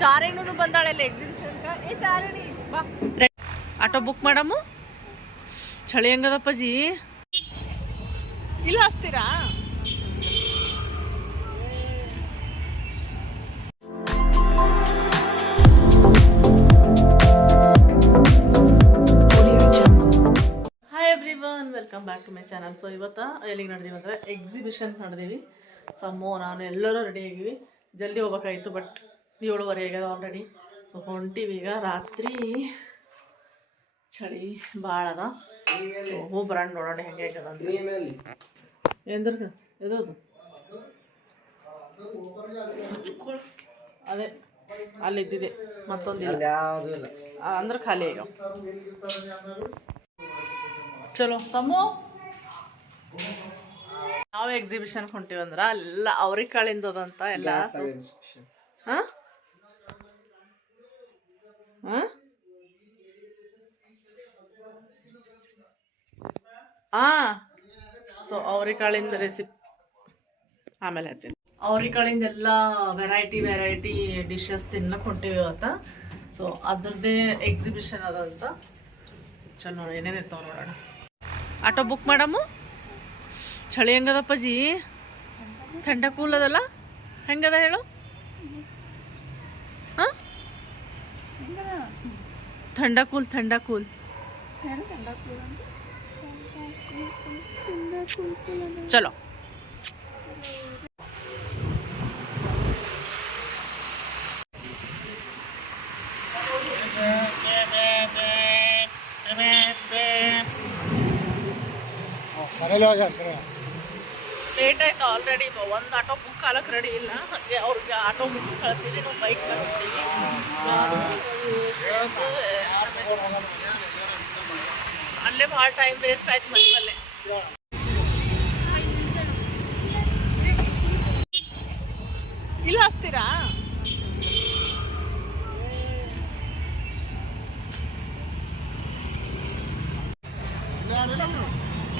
ಚಾರಣೂ ಬಂದಾಳೆಲ್ಲ exhibition auto book ಮಾಡಮ್ಮು. ಚಳಿ ಹೆಂಗದಪ್ಪಾಜಿ? ಇಲ್ಲಿ ಹಾಸ್ತೀರಾ welcome back to my channel so ಇವತ್ತು ಎಲ್ಲಿಗೆ ನಡೆದೀವಿ ಅಂದರೆ ಎಕ್ಸಿಬಿಷನ್ ನಡೆದೀವಿ. ಸೊ ನಾನು ಎಲ್ಲರೂ ರೆಡಿ ಆಗಿವಿ. ಜಲ್ದಿ ಹೋಗ್ಬೇಕಾಗಿತ್ತು ಬಟ್ ಏಳುವರೆ ಆಗ್ಯದ ಆಲ್ರೆಡಿ ಸೊ ಹೊಂಟೀವಿ ಈಗ ರಾತ್ರಿ. ಚಳಿ ಭಾಳ ಅದ. ಸೊ ಹೂ ಬ್ರಾಂಡ್ ನೋಡೋಣ ಹೆಂಗೆ ಆಗ್ಯದ ಅಂತ. ಎಂದ್ರ ಇದು ಹಚ್ಕೊಳಕ್ಕೆ. ಅದೇ ಯಾವುದು ಇಲ್ಲ. ಆ, ಅಂದ್ರೆ ಖಾಲಿ ಈಗ. ಚಲೋ. ತಮ್ಮ? ಯಾವ ಎಕ್ಸಿಬಿಷನ್ ಹೊಂಟಿವಂದ್ರ ಎಲ್ಲ. ಅವ್ರಿಕಾಳಿಂದದಂತ ಎಲ್ಲ ಹಾ? ಹಾ ಆ ಸೊ ಅವ್ರಿಕಾಳಿಂದ ರೆಸಿಪಿ ಆಮೇಲೆ ಹೇಳ್ತೀನಿ. ಅವ್ರಿಕಾಳಿಂದ ಎಲ್ಲ ವೆರೈಟಿ ವೆರೈಟಿ ಡಿಶಸ್ ತಿನ್ನಕ್ಕೆ ಹೊಂಟಿವಿ ಅಂತ ಸೊ ಅದ್ರದ್ದೇ ಎಕ್ಸಿಬಿಷನ್ ಅಂತ. ಚಲೋ ಏನೇನು ಇರ್ತಾವ ನೋಡೋಣ. ಆಟೋ ಬುಕ್ ಮಾಡಮ್ಮು? ಚಳಿ ಹೆಂಗದಪ್ಪಾಜಿ? ಥಂಡ ಕೂಲ್ ಅದಲ್ಲ? ಹೆಂಗದ ಹೇಳು? ಥಂಡ ಕೂಲ್ ಥಂಡ ಕೂಲ್ ಚಲೋ. ಲೇಟ್ ಆಯ್ತು ಆಲ್ರೆಡಿ ಒಂದು ಆಟೋ ಬುಕ್ ಕಾಲಕ್ಕೆ ರೆಡಿ ಇಲ್ಲ. ಹಾಗೆ ಅವ್ರಿಗೆ ಆಟೋ ಮುಗಿಸ್ ಕಳಿಸಿದ್ವಿ ನಾವು ಬೈಕ್ ತಗೊಂಡಿವಿ ಅಲ್ಲೇ ಭಾಳ ಟೈಮ್ ವೇಸ್ಟ್ ಆಯ್ತು ಮನೆ ಮಲ್ಲೇ ಇಲ್ಲಿ ಹಸ್ತೀರಾ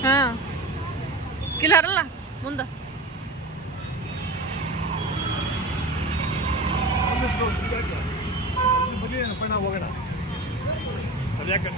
ಹಾಂ. ಕಿಲಾರಲ್ಲ ಮುಂದೆ. ಹೋಗೋಣ. ಹಂಗೆ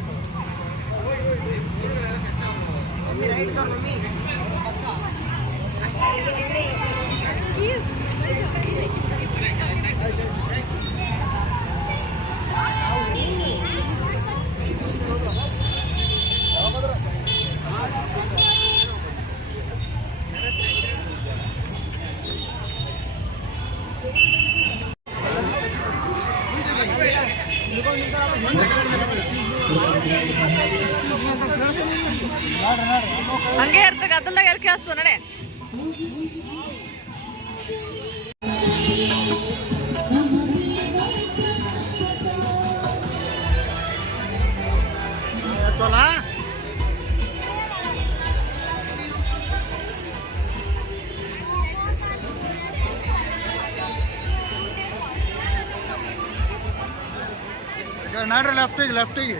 ಲೆಫ್ಟಿಗೆ ಲೆಫ್ಟಿಗೆ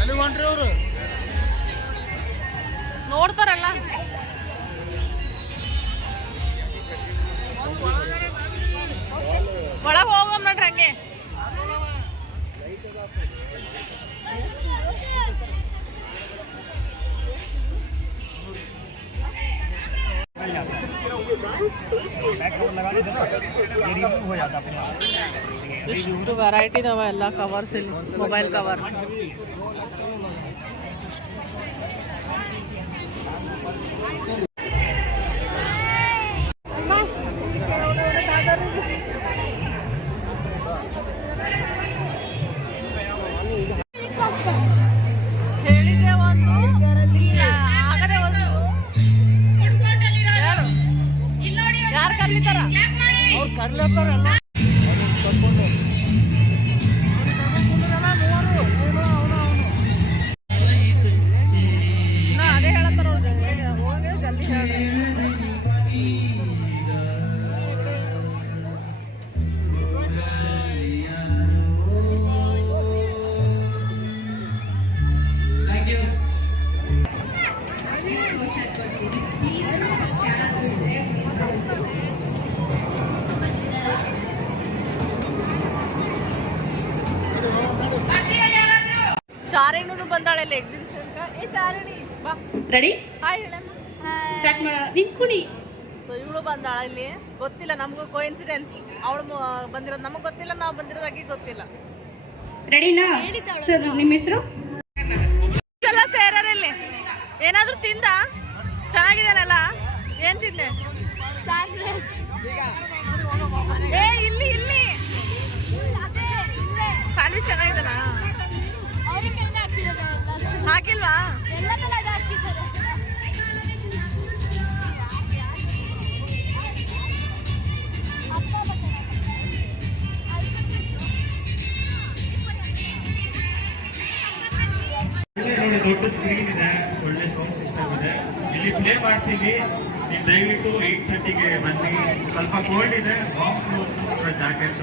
ಎಲ್ಲಿ ಹೊಂಟ್ರಿ ಅವರು? ಎಷ್ಟು ವೆರೈಟಿ ಇದಾವ ಎಲ್ಲ ಕವರ್ಸ್ ಇಲ್ಲಿ ಮೊಬೈಲ್ ಕವರ್ ಹೇಳಿದ್ರೆ ಒಂದು? ಒಂದು. ಯಾರು? ಕರ್ಲಿತಾರ ಅವ್ರು ಕರ್ಲತ್ತಾರಲ್ಲ ಕರ್ಕೊಂಡು ಇಲ್ಲಿ ಎಕ್ಸಿಬಿಷನ್ ಏ ಚಾರಿಣಿ ಬಾ. ರೆಡಿ ಹಾಯ್ ಹೇಳಮ್ಮ. ಸ್ಟಾರ್ಟ್ ಮಾಡ. ನಿನ್ ಕುಣಿ. ಸೊ ಇವಳು ಬಂದಾಳ ಇಲ್ಲಿ. ಗೊತ್ತಿಲ್ಲ ನಮಗೂ ಕೋಇನ್ಸಿಡೆನ್ಸ್ ಅವಳು ಬಂದಿರೋದು ನಮಗೆ ಗೊತ್ತಿಲ್ಲ ನಾವು ಬಂದಿರೋದಾಗಿ ಗೊತ್ತಿಲ್ಲ. ರೆಡಿನಾ ಸರ್ ನಿಮ್ಮ ಹೆಸರು? ದೊಡ್ಡ ಸ್ಕ್ರೀನ್ ಇದೆ, ಒಳ್ಳೆ ಸೌಂಡ್ ಸಿಸ್ಟಮ್ ಇದೆ. ಇಲ್ಲಿ ಪ್ಲೇ ಮಾಡ್ತೀವಿ ನೀವು ದಯವಿಟ್ಟು ಏಟ್ ತರ್ಟಿಗೆ ಬನ್ನಿ. ಸ್ವಲ್ಪ ಕೋಲ್ಡ್ ಇದೆ ಬಾಕ್ಸ್ ಕ್ಲೋತ್ಸ್ ಜಾಕೆಟ್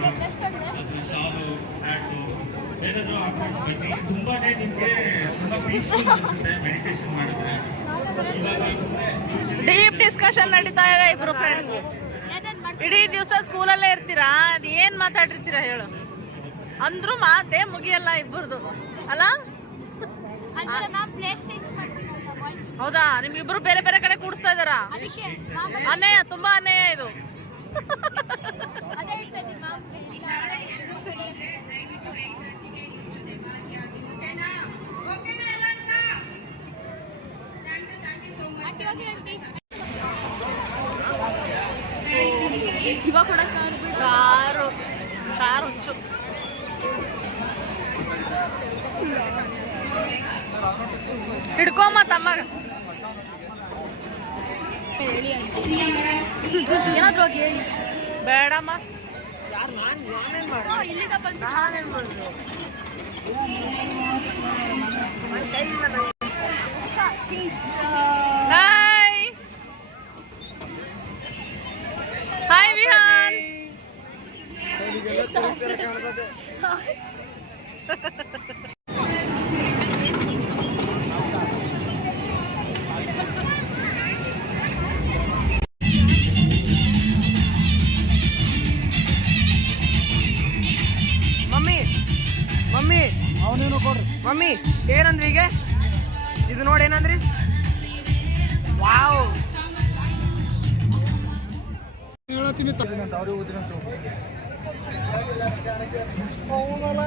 ಅದ್ರ ಶಾಲು ಹ್ಯಾಟು ಏನಾದರೂ ಹಾಕೊಂಡು ಬನ್ನಿ. ತುಂಬಾನೇ ನಿಮಗೆ ತುಂಬ ಪೀಸ್ಫುಲ್ ಅನಿಸುತ್ತೆ ಮೆಡಿಟೇಷನ್ ಮಾಡಿದ್ರೆ. ಡೀಪ್ ಡಿಸ್ಕಷನ್ ನಡೀತಾ ಇದೆ ಇಬ್ರು ಫ್ರೆಂಡ್ಸ್ ಇಡೀ ದಿವಸ ಸ್ಕೂಲಲ್ಲೇ ಇರ್ತೀರಾ? ಅದು ಏನು ಮಾತಾಡಿರ್ತೀರಾ ಹೇಳು. ಅಂದ್ರೂ ಮಾತೇ ಮುಗಿಯಲ್ಲ ಇಬ್ಬರದು ಅಲ್ಲ? ಹೌದಾ? ನಿಮ್ಗಿಬ್ರು ಬೇರೆ ಬೇರೆ ಕಡೆ ಕೂಡಿಸ್ತಾ ಇದಾರಾ ಅನ್ಯಾಯ ತುಂಬಾ ಅನ್ಯಾಯ ಇದು. ಕಾರು ಕಾರು ಹುಚ್ಚು. ಹಿಡ್ಕೊಮ್ಮ ತಮ್ಮಗ ಏನಾದ್ರು ಹೋಗಿ ಹೇಳಿ. ಬೇಡಮ್ಮ. ಇಲ್ಲಿಂದ ಹೈ ಹಾಯ್ ಹಾಯ್ ವಿಹಾನ್ ಇದು ನೋಡಿ ಏನಂದ್ರಿ? ವಾವ್.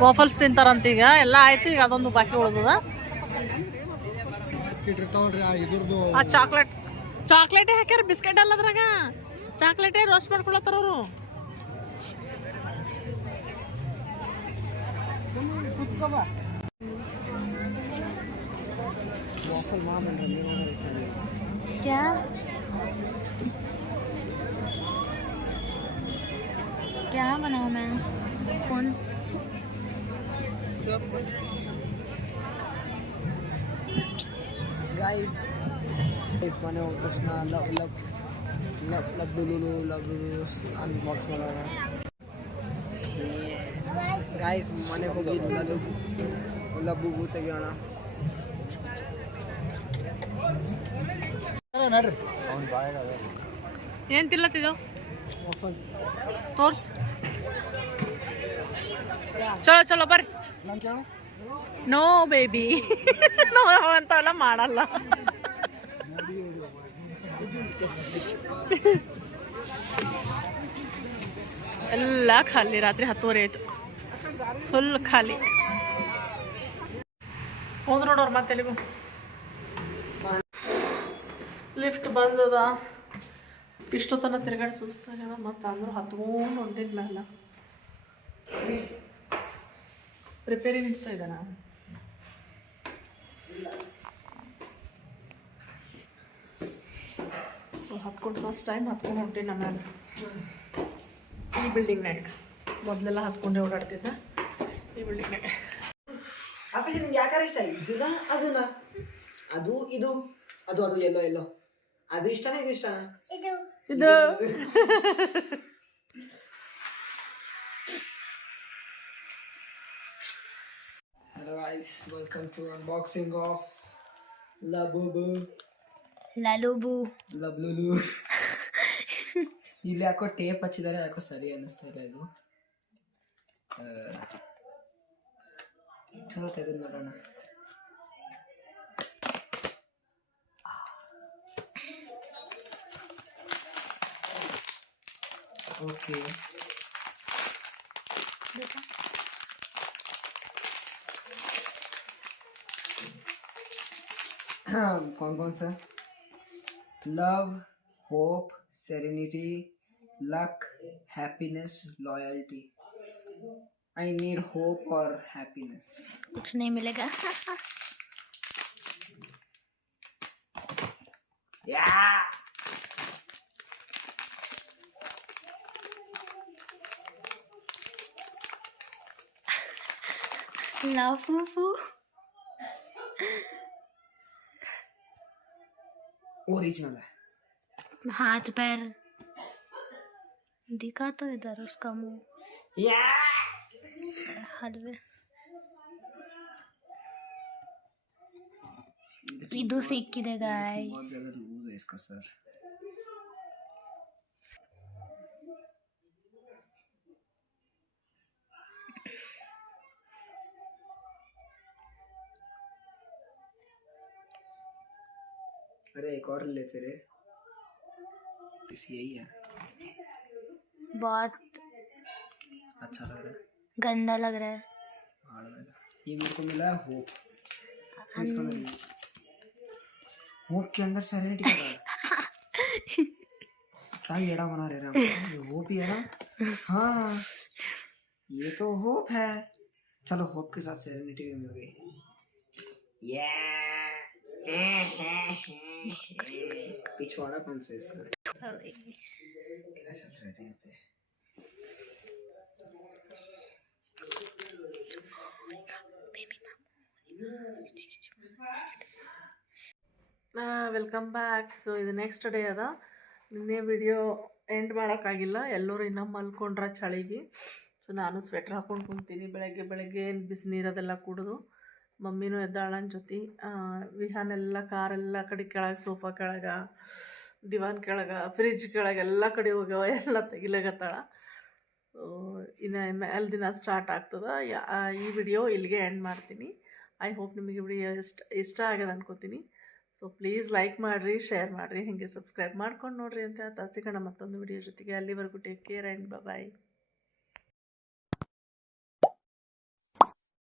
ವಾಫಲ್ಸ್ ತಿಂತಾರಂತ ಈಗ ಎಲ್ಲ ಆಯ್ತು ಈಗ ಅದೊಂದು ಬಾಕಿ ಉಳಿದದ. ಆ ಚಾಕ್ಲೇಟ್ ಚಾಕ್ಲೇಟೇ ಹಾಕ್ಯಾರ ಬಿಸ್ಕೆಟ್ ಅಲ್ಲ ಅದ್ರಾಗ? ಚಾಕ್ಲೇಟೇ ರೋಸ್ಟ್ ಮಾಡ್ಕೊಳತ್ತಾರ ಅವರು. सलमा बन रही है क्या क्या मैं कौन guys guys mana utas na lab lab lab lab dulu? Lab dulu unbox mana guys mana ko gid labu labu bu tegiana ಏನ್ ತಿಲ್ಲತ್ತಿದ್ದು ತೋರ್ಸ್. ಚಲೋ ಚಲೋ, ಬರ್ರಿ. ನೋ ಬೇಬಿ ನೋ ಅಂತೆಲ್ಲ ಮಾಡಲ್ಲ. ಎಲ್ಲ ಖಾಲಿ, ರಾತ್ರಿ ಹತ್ತುವರೆ ಆಯ್ತು. ಫುಲ್ ಖಾಲಿ. ಹೋದ್ ನೋಡೋರು ಮತ್ತೆ ಎಲ್ಲಿಗೂ ಲಿಫ್ಟ್ ಬಂದದ. ಇಷ್ಟೊತ್ತನ ತಿರ್ಗಾಡಿ ಸುಸ್ತಾಗ್ಯದ ಮತ್ತೆ ಅಂದ್ರೆ ಹತ್ಕೊಂಡು ಹೊಂಟಿದ್ ಮೇಲೆ ರಿಪೇರಿ ನಿಲ್ತಾ ಇದ್ದಾನ ಸೊ ಹತ್ಕೊಂಡು ಫಸ್ಟ್ ಟೈಮ್ ಹತ್ಕೊಂಡು ಹೊಂಟೀನಿ ನಮ್ಮ ಈ ಬಿಲ್ಡಿಂಗ್ನಾಗ ಮೊದಲೆಲ್ಲ ಹತ್ಕೊಂಡೆ ಓಡಾಡ್ತಿದ್ದ ಈ ಬಿಲ್ಡಿಂಗ್ನಾಗ ಅಪ್ಪ ನಿಮ್ಗೆ ಯಾಕಾರ ಇಷ್ಟ? ಇದನ್ನ ಅದನ್ನ ಅದು, ಇದು? ಅದು ಅದು ಎಲ್ಲೋ ಎಲ್ಲೋ? ಅದು ಇಷ್ಟನೇ ಇದು ಇಷ್ಟನ? ಇದು. Hello guys welcome to unboxing of Labubu. ಲಲುಬು. ಲಬ್ಲುಲು. ಇಲ್ಲಿ ಯಾಕೋ ಟೇಪ್ ಹಚ್ಚಿದ್ದಾರೆ ಯಾಕೋ ಸರಿ ಅನ್ನಿಸ್ತಾ ಇಲ್ಲ ಇದು. ಚಲೋ ತೆಗೆದು ನೋಡೋಣ ओके कौन कौन सा? Love hope serenity luck happiness loyalty I need hope और हैप्पीनेस कुछ नहीं मिलेगा। 老夫妇。ओरिजिनल है हाथ पैर। दिखा तो इधर उसका मुँह। या हलवे। दो सीख की देगा इसका सर अरे एक और लेते रे यही है। बहुत अच्छा लग रहा है। गंदा लग रहा है। ये मेरे को मिला है होप इसका मैं होप के अंदर सेरेनिटी का है। क्या येड़ा बना रहे हैं? ये होप ही है ना? हाँ। ये तो होप है। चलो होप के साथ सेरेनिटी भी मिल गई। ये पिछवाड़ा कौन सा है इसका क्या चल रहा है यहाँ पे ವೆಲ್ಕಮ್ ಬ್ಯಾಕ್ ಸೊ ಇದು ನೆಕ್ಸ್ಟ್ ಡೇ ಅದ ನಿನ್ನೆ ವಿಡಿಯೋ ಎಂಡ್ ಮಾಡೋಕ್ಕಾಗಿಲ್ಲ ಎಲ್ಲರೂ ಇನ್ನೂ ಮಲ್ಕೊಂಡ್ರ ಚಳಿಗೆ ಸೊ ನಾನು ಸ್ವೆಟ್ರ್ ಹಾಕ್ಕೊಂಡು ಕುಂತೀನಿ ಬೆಳಗ್ಗೆ ಬೆಳಗ್ಗೆ ಬಿಸಿನೀರು ಅದೆಲ್ಲ ಕುಡಿದು ಮಮ್ಮಿನೂ ಎದ್ದಾಳನ ಜೊತೆ. ವಿಹಾನೆಲ್ಲ ಕಾರೆಲ್ಲ ಕಡೆ ಕೆಳಗೆ ಸೋಫಾ ಕೆಳಗೆ, ದಿವಾನ್ ಕೆಳಗೆ ಫ್ರಿಜ್ ಕೆಳಗೆ ಎಲ್ಲ ಕಡೆ ಹೋಗ್ಯಾವ, ಎಲ್ಲ ತೆಗಿಲಾಗತ್ತಾಳ ಇನ್ನು ಮೇಲೆ ದಿನ ಸ್ಟಾರ್ಟ್ ಆಗ್ತದೆ. ಈ ವಿಡಿಯೋ ಇಲ್ಲಿಗೆ ಎಂಡ್ ಮಾಡ್ತೀನಿ. ಐ ಹೋಪ್ ನಿಮಗೆ ವಿಡಿಯೋ ಇಷ್ಟ ಇಷ್ಟ ಆಗ್ಯದ ಅನ್ಕೋತೀನಿ. ಸೊ ಪ್ಲೀಸ್ ಲೈಕ್ ಮಾಡಿರಿ ಶೇರ್ ಮಾಡಿರಿ, ಹೀಗೆ ಸಬ್ಸ್ಕ್ರೈಬ್ ಮಾಡ್ಕೊಂಡು ನೋಡಿರಿ ಅಂತ ಹೇಳ್ತಾ. ಸಿಗೋಣ ಮತ್ತೊಂದು ವಿಡಿಯೋ ಜೊತೆಗೆ. ಅಲ್ಲಿವರೆಗೂ ಟೇಕ್ ಕೇರ್ ಆ್ಯಂಡ್ ಬಾಯ್